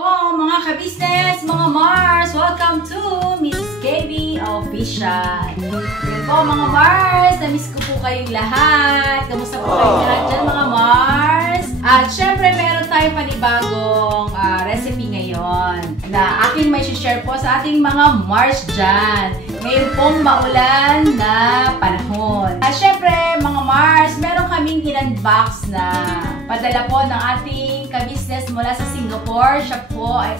Mga ka-business, mga Mars, welcome to Miss KB Official. Yan po mga Mars, na-miss ko po kayong lahat. Kamusta po kayong lahat dyan mga Mars? At syempre meron tayong panibagong recipe ngayon na aking may share po sa ating mga Mars dyan. Ngayon pong maulan na panahon. At syempre mga Mars, meron kaming in-unbox na padala po ng ating ka-business mula sa Singapore.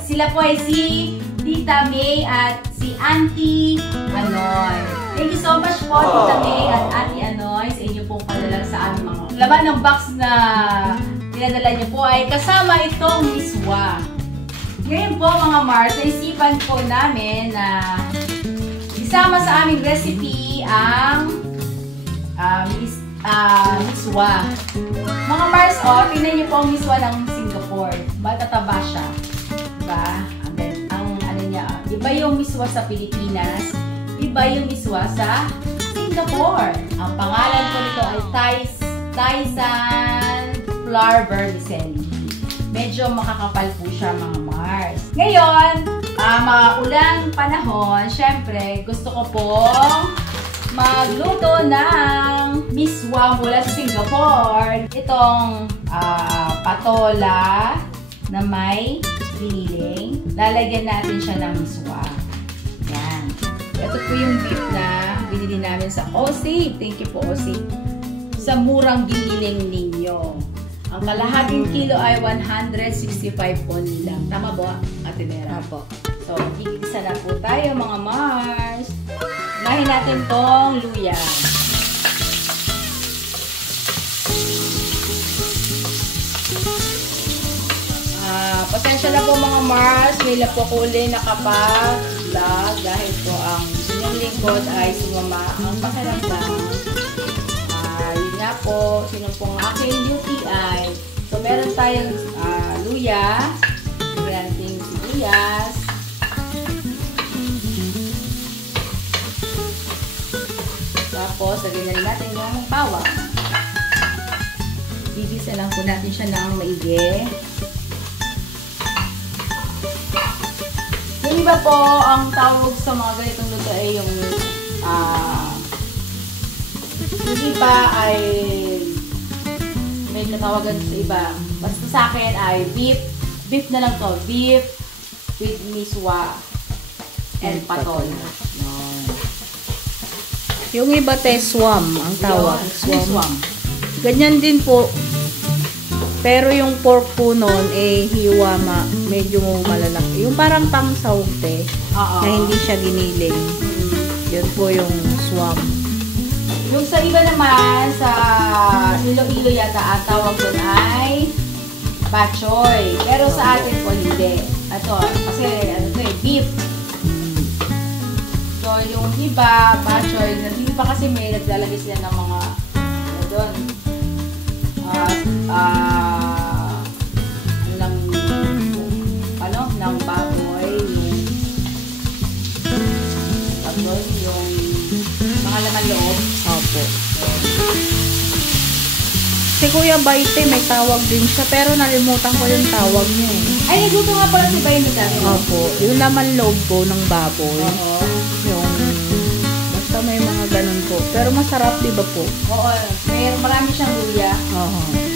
Sila po ay si Tita May at si Auntie Anoy. Thank you so much po Tita May at Auntie Anoy sa inyo pong padala sa aming mga laman ng box na pinadala niyo po ay kasama itong miswa. Ngayon po mga Mars, naisipan po namin na isama sa aming recipe ang miswa. Mga Mars, tingnan niyo po ang miswa ng Singapore. Matataba siya. Diba? Ang ano niya, iba yung miswa sa Pilipinas, iba yung miswa sa Singapore. Ang pangalan ko nito ay Thaisan Flour Vermicelli. Medyo makakapal po siya mga Mars. Ngayon, maulang panahon, syempre, gusto ko pong magluto ng miswa mula sa Singapore. Itong patola na may giniling. Lalagyan natin siya ng miswa. Yan. Ito po yung beef na binili namin sa OSAVE. Thank you po OSAVE. Sa murang giniling ninyo. Ang kalahating kilo ay 165 only lang. Tama ba, Ate Nera? Apo. So, gigisa na po tayo mga Mars. Unahin natin tong luya. Pasensya na po mga Mars. May lapokuli na kapag-vlog dahil po ang inyong lingkod ay sumama ang pakiramdam. Yun nga po, sino pong aking UTI. So, meron tayong luya. Meron natin sibuyas. Tapos, lagyan na natin yung bawang. Bibisa lang po natin siya ng maigi. Yung iba po, ang tawag sa mga ganitong luto ay yung iba ay may natawagan sa iba. Basta sa akin ay beef na lang to. Beef with miswa and patola. Yung iba swam ang tawag. Swam. Ganyan din po. Pero yung pork po nun, hiwa medyo malalaki. Yung parang pang-saute na hindi siya giniling. Yun po yung swam. Yung sa iba naman, sa Iloilo yata, ang tawag doon ay bachoy. Pero sa atin po hindi. Ito, kasi beef. So, yung iba, bachoy, hindi pa kasi may naglalagay sila ng mga doon. Ng baboy, yung mga laman loob. Opo. Si Kuya Baite, may tawag din siya, pero nalimutan ko yung tawag niya eh. Ay, nagluto nga pala si Baite dati. Opo. Yung laman loob po ng baboy. Oo. Yung, basta may mga ganun po. Pero masarap, di ba po? Oo. Marami siyang luya. Oo.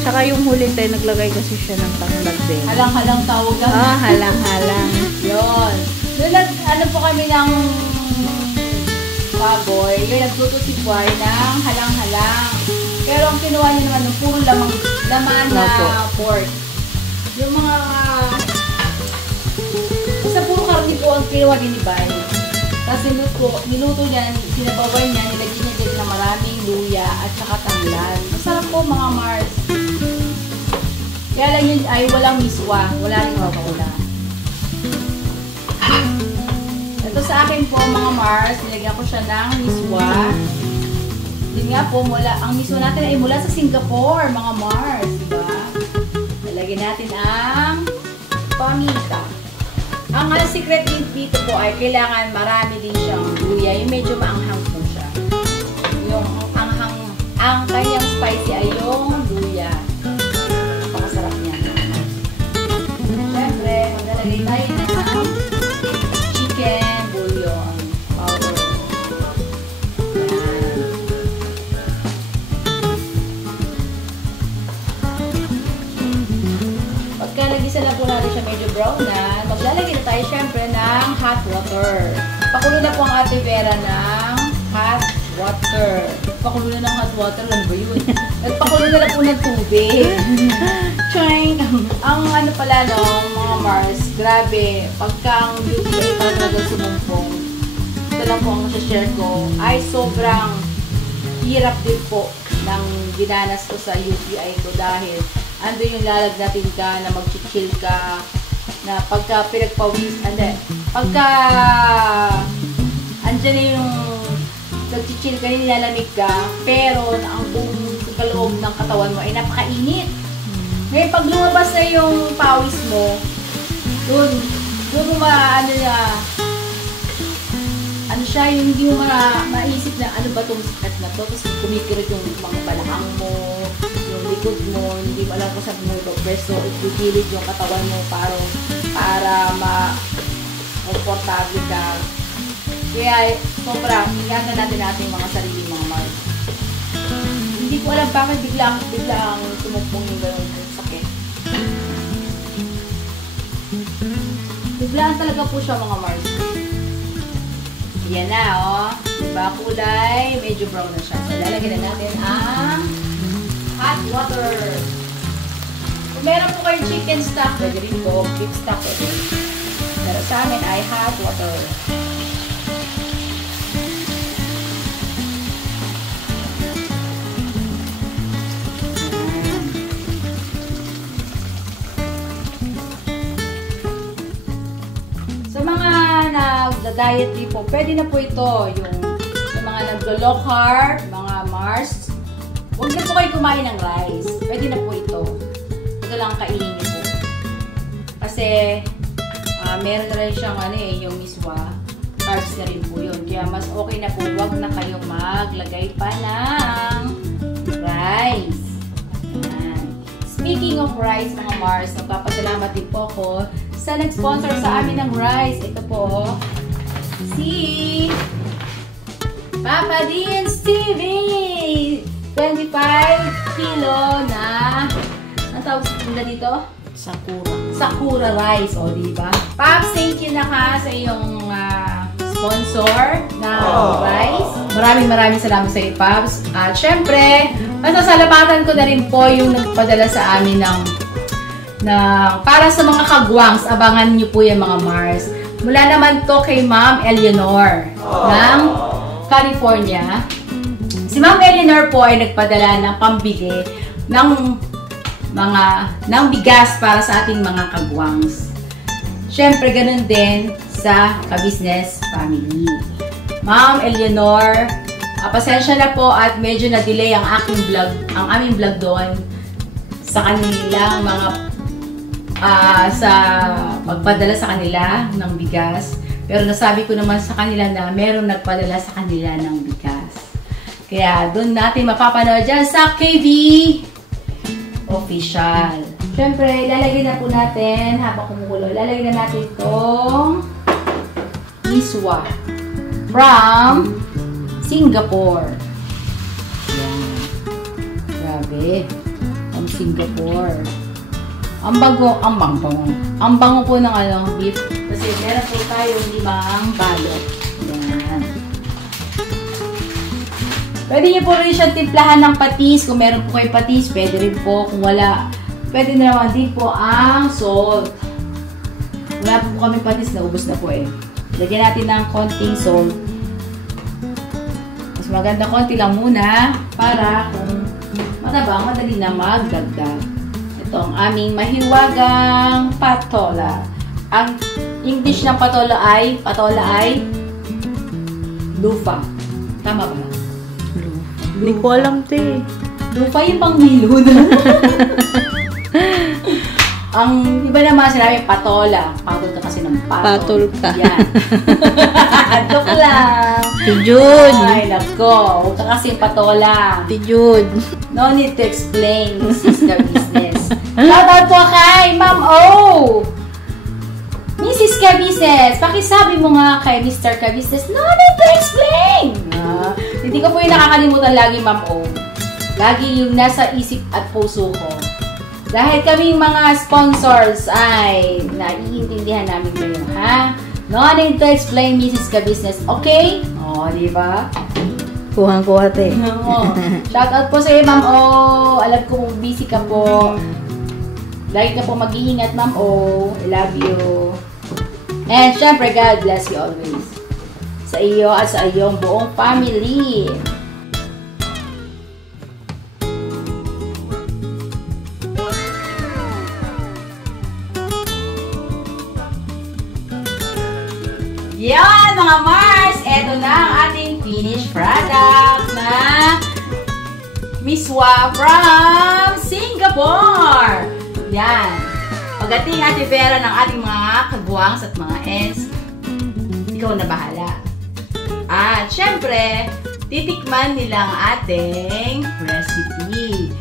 Tsaka yung huli tayo, naglagay kasi siya ng tanglad din. Halang-halang tawag lang. Halang-halang. Yun. Ano po kami ng baboy, yung nagluto si Buhay ng halang-halang. Pero ang kinuha niya naman ng puro laman na pork. Yung mga basta puro karni po ang kinuha din ni Bay. Tapos niluto niya, sinabawan niya, nilagyan niya din na maraming luya at saka tanglad. Masarap po mga Mars. Kaya lang yun ay walang miswa, wala rin patola. Ito sa akin po mga Mars, nilagyan ko siya ng miswa. Yun nga po, ang miswa natin ay mula sa Singapore, mga Mars, diba? Nalagyan natin ang paminta. Ang secret dito po ay kailangan marami din siyang luya. Yung medyo maanghang po siya. Yung ang kanyang spicy ay yung luya. Napakasarap niya. Siyempre, na lang po natin siya medyo brown na, maglalagay na tayo syempre ng hot water. Pakulo na po ang Ate Vera ng hot water. Pakulo na ng hot water, ano ba yun? Nagpakulo na lang po ng tubig. Ang ano pala no, mga Mars, grabe, pagka ang UTI talaga sumumpong, ito lang po ang share ko, ay sobrang hirap din po ng dinanas ko sa UTI ko dahil ando yung lalagnatin ka na mag-chill ka na pagka pinagpawis, pagka andyan na yung nag-chill ka, nilalamig ka, pero ang buong kaloob ng katawan mo ay napakainit. Ngayon, pag lumabas na yung pawis mo, doon mo ano siya, yung hindi mo maisip na ano ba itong sakit na to, tapos kumikirit yung mga balakang mo, yung likod mo, hindi mo alam kung saan mo ito preso, ipigilid yung katawan mo para ma-comfortable ka. Kaya, sobrang ingatan natin mga sarili mga Mars. Hindi ko alam bakit biglang tumumpong yung gano'n sakit. Biglaan talaga po siya mga Mars. Yan na, oh. Diba kulay? Medyo brown na siya. So, lalagyan na natin ang hot water. Kung meron po kayong chicken stock, pwede rin po. Beef stock, pwede rin. Pero sa amin ay hot water. Sa mga nagda-diet po, pwede na po ito. Yung sa mga naglo-low carb, mga Mars, huwag na po kayo kumain ng rice. Pwede na po ito. Ito lang kainin niyo po. Kasi, meron na rin siyang yung miswa. Carbs na rin po yun. Kaya mas okay na po, huwag na kayong maglagay pa ng rice. Ayan. Speaking of rice, mga Mars, nagpapasalamat din po ako sa nag-sponsor sa amin ng rice. Ito po, si Papa Dean's TV. 25 kilo na, ang tawag nila dito? Sakura rice, o diba? Paps, thank you na ka sa iyong sponsor ng rice. Maraming salamat sa iyo, Paps. At syempre, masasalamatan ko na rin po yung nagpadala sa amin ng para sa mga kagwangs, abangan niyo po yung mga Mars. Mula naman to kay Ma'am Eleanor ng California. Si Ma'am Eleanor po ay nagpadala ng pambili ng bigas para sa ating mga kagwangs. Syempre, ganun din sa ka-business family. Ma'am Eleanor, pasensya na po at medyo na-delay ang aming vlog doon sa kanilang mga sa pagpadala sa kanila ng bigas. Pero nasabi ko naman sa kanila na meron nagpadala sa kanila ng bigas. Kaya doon natin mapapanood dyan sa KB Official. Siyempre, lalagay na po natin, habang kumukulo, lalagay na natin itong miswa from Singapore. Yan. Grabe. From Singapore. Ang bango po ng beef. Kasi meron po tayong 5 balot. Yan. Pwede niyo po rin siyang timplahan ng patis. Kung meron po kayo patis, pwede rin po. Kung wala, pwede na naman din po ang salt. Wala po kami patis, naubos na po eh. Lagyan natin ng konting salt. Mas maganda konti lang muna para kung matabang, madali na magdagdag. Ito ang aming mahiwagang patola. Ang English ng patola ay lufa. Tama ba? Hindi ko alam ito eh. Lufa yung pang-milo. Ang iba naman sinabi patola. Patol ka kasi ng patol. Patol ka. Yan. Joke lang. Si Jude. Ay, nako. Huwag ka kasi patola. Si Jude. No need to explain. This is the business. Shoutout po kay Ma'am O. Mrs. Cabizes, pakisabi mo nga kay Mr. Cabizes, no need to explain. Hindi ko po yung nakakalimutan lagi, Ma'am O. Lagi yung nasa isip at puso ko. Dahil kaming mga sponsors ay naiintindihan namin kayo, ha? No need to explain, Mrs. Ka-Business. Okay? O, di ba? Kuhang-kuha te. Shout out po sa iyo, Ma'am O. Alam ko busy ka po. Lagi ka po mag-iingat, Ma'am O. I love you. And syempre, God bless you always. Sa iyo at sa iyong buong family. Yan mga Mars, eto na ang ating finished product na miswa from Singapore. Yan. Pagdating Ate Vera ng ating mga kagwangs at mga ends, ikaw na bahala. At syempre, titikman nila ang ating recipe.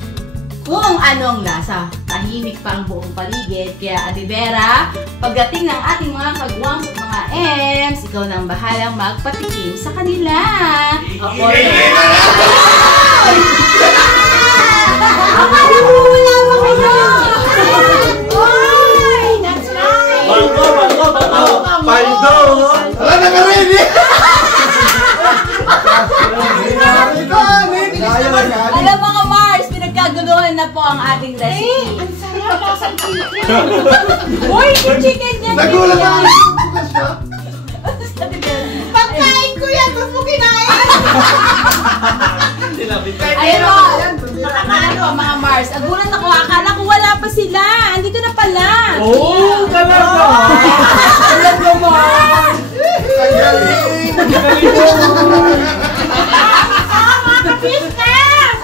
Kung anong lasa. Tahimik pa ang buong paligid. Kaya Ate Vera, pagdating ng ating mga kagwangs at mga M's, ikaw nang bahalang magpatikim sa kanila. Ako rin. Akala mo wala pa kayo! Oy! That's right! Paldo! Wala na ka rin eh! Alam mga Mars, pinagkaguluhan na po ang ating recipe. Ang sarap, lasang chicken. Uy, yung chicken niya! Nagulat ako! Pagkain ko yan, tapos mo kinain. Ayun o, nakakalan po mga Mars. Agulat ako, akala ko wala pa sila. Andito na pala. Oo, talaga! Talaga mo! Ang galing!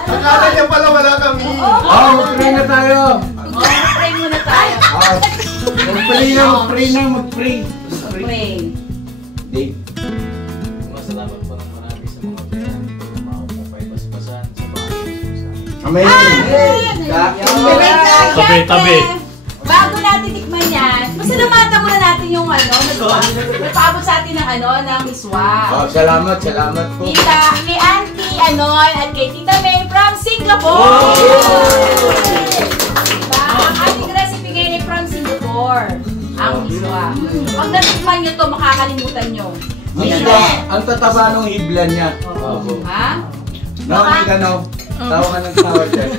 Akala niya pala wala kami. Mag-pray na tayo. Mag-pray muna tayo. Mag-pray. Pray. Dave. Masalamat po ng marami sa mga pinapapay-paspasan sa mga Yesus. Amen. Tabi. Bago natin tikman yan, masalamatan muna natin yung nagpaabot sa atin ng ng miswa. Oh, salamat po. Kay Auntie Anoy at kay Tita May from Singapore! Diba? Ang ating recipe ngayon ay from Singapore. Ang miswa. Pag natikman nyo to, makakalimutan nyo. Ang tataba nung hibla niya. Ha? Nakakita ka no? Tawa ka ng tawa dyan.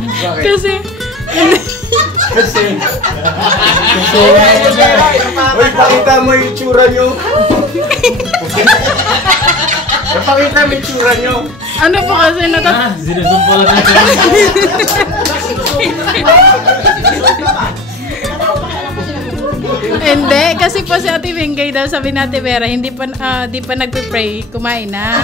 Bakit? Kasi uy, pakita mo yung tsura nyo. Pakita mo yung tsura nyo. Ano po kasi Sinusumpulan natin. Hindi, kasi po si Ate Wingay daw sabi ni Ate Vera, di pa nagpe-pray, kumain na.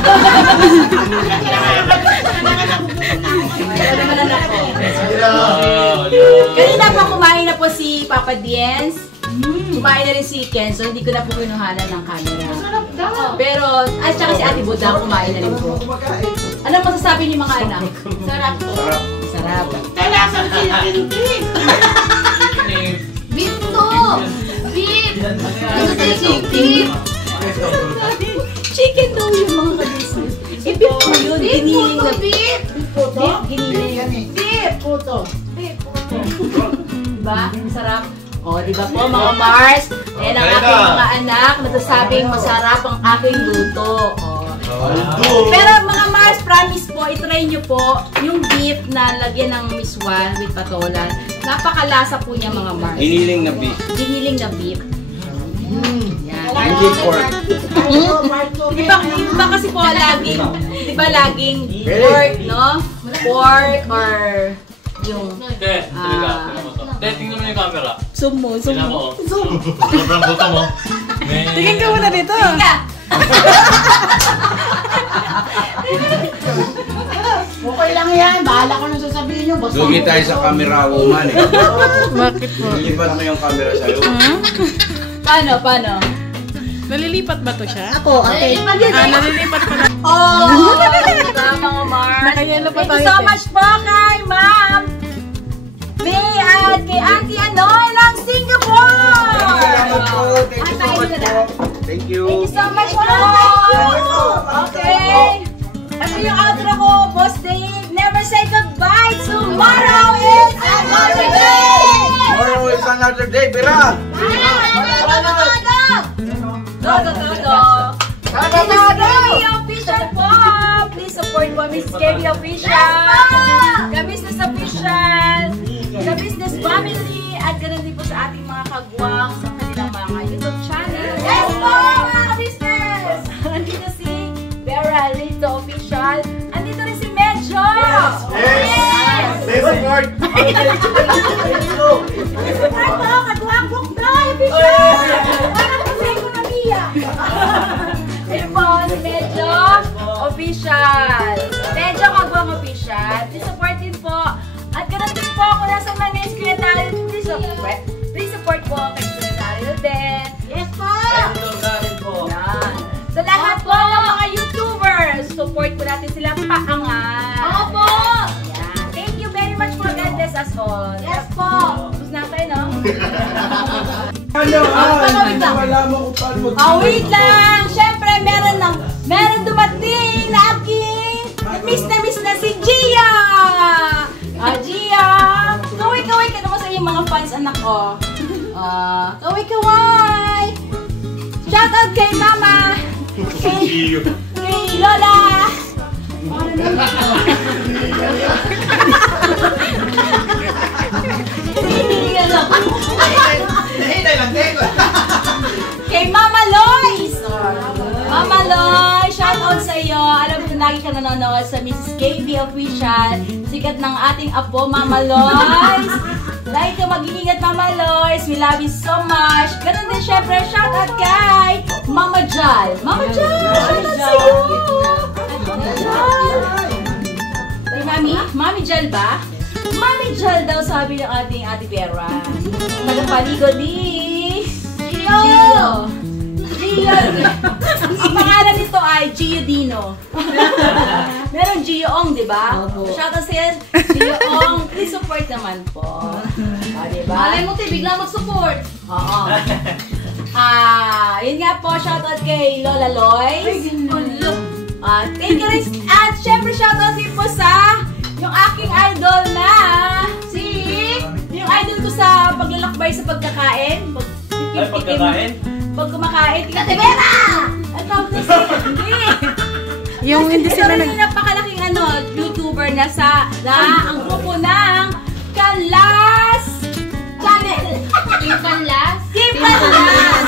Kanina pa kumain na po si Papa Diens. Kumain na rin si Ken, so hindi ko na po kinuhanan ng camera. Pero, at saka si Ate Budang kumain na rin po. Anong masasabi niyo mga anak? Sarap po. Sarap. Lasang chicken. Beef to! Beef! Ano tayo chicken? Chicken daw yung mga ka-business. Beef po yun. Giniling na beef. Beef, giniling. Beef! Puto. Diba? Sarap. O, diba po mga Mars? Ayan ang aking mga anak. Nagsasabing masarap ang aking luto. Pero mga Mars, promise po, itry nyo po yung beef na lagyan ng miswa with patolan. Napakalasa po niya mga Mars. Giniling na beef. Giniling na beef. Yan. Hindi pork. Diba kasi po laging pork, no? Pork or yung... Tingnan mo yung camera. Zoom mo. Tingnan mo. Sobrang buto mo. Tingin ka muna dito. Tika! Okay lang yan. Bahala ko nung sasabihin nyo. Basta Dugi tayo sa camera woman eh. Bakit po? Lilipat mo yung camera sa'yo. Paano? Nalilipat ba to siya? ako, okay. Nalilipat pa na. Oh! Mga Mars. Nakayelo pa Thank you tayo, so te. much po kay Ma'am May at kay Auntie Anoy ng Singapore! Salamat po. Thank you so much po. Thank you. Thank you so much po! Okay! Ito yung outro ko, Boss Dave. Never say goodbye! right, tomorrow is another day! Tomorrow is another day, Bira! Kami official po! Please support po Miss Kemi Official! Ka-Business Official! Ka-Business Family! At ganoon din po sa ating mga kagwang sa kanilang mga YouTube channel. Yes po! Mga business! Andito si Vera Lito Official. Andito rin si Medjo! Yes! Stay support! Support po! Kagwang Bukdoy Official! Parang po sa ekonomiya! Ayun po, si Medjo Official. Medjo Kagwang Official. Please support din po. At ganoon din po kung nasa mga screen natin, please support po kay Secretary din. Yes po! Yan. Sa lahat po ng mga YouTubers, support po natin sila paangat. Opo! Yan. Thank you very much po. God bless us all. Yes po! Tapos na tayo, no? Wala mo kung paano mag- Wait lang! Siyempre, meron dumating na aking miss na si Gia! Gia! Kaway-kaway ka naman sa iyong mga fans, anak ko. Kaway-kaway! Shoutout kay Mama! Kay Lola! Kay Mama Lois! Mama Lois, shoutout sa iyo. Alam ko lagi ka nanonood sa Mrs. KB Official. Sikat ng ating apo, Mama Lois. Like ka mag-iingat, Mama Lois. We love you so much. Ganun din syempre, shoutout kay Mama Jal. Mama Jal, shoutout sa iyo. Kay Mami Jal ba? Mami Jal daw sabi ng ating Ate Vera. Tagapaligo ni Gio. Ang pangalan nito ay Gio Dino. Meron Gio Ong, di ba? Shoutout sa Gio Ong. Please support naman po. Diba? Malay mo, bigla mag-support. Oo. Yun nga po, shoutout kay Lola Lois. Thank you rin. At syempre, shoutout din po sa yung aking idol na yung idol ko sa paglalakbay sa pagkakain. Pagkakain? Pag kumakain, Ate Vera! Ang tawag na siya. Yung hindi sila ito rin yung napakalaking YouTuber na ang grupo ng Kanlas Channel. Team Kanlas? Team Kanlas!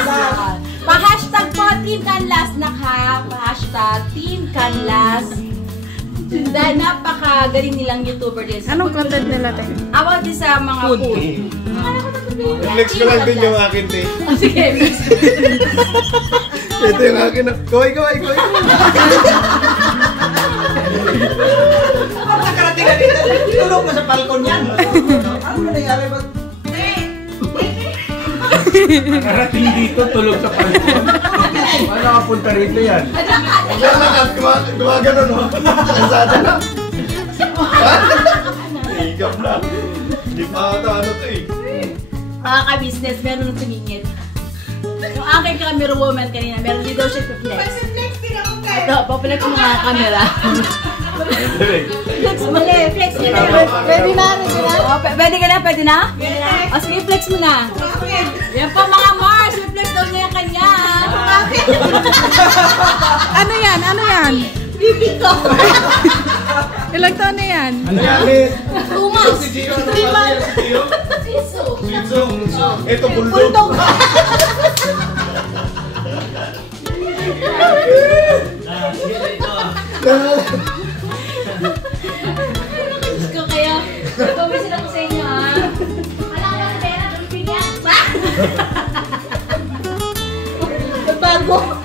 Pa-hashtag po Team Kanlas Pa-hashtag Team Kanlas. Dahil napakagaling nilang YouTuber din. Anong content nila tayo? Awag din sa mga food. Flex ko lang din yung akin, te. Sige. Ito yung akin. Kaway. Nakarating na dito. Tulog na sa balkon yan. Ano nangyari ba? Nakarating dito, tulog sa balkon. Paano nakapunta rito yan? Diyan lang, gumagano, no? Kasada na. Higap na. Hindi pa ata ano to eh. Mga ka-business, meron ng tumingit. Yung aking camera woman kanina, meron din daw siya pa-flex. Ito, pa-flex mo nga camera. Flex mo na, flex mo na. Ready na? Pwede ka na, pwede na? O sige, flex mo na. Yan po mga Mars, may flex daw niya yung kanya. Ano yan? Bibi ko. Ilang taon na yan? Ano yan? 2 months. Si Gio, ano ba si Gio? Siso. Ito, bulldog. Diyos ko kayo. Pawisin ako sa inyo, ha? Alam ko na, Vera, tulipin yan. Bago.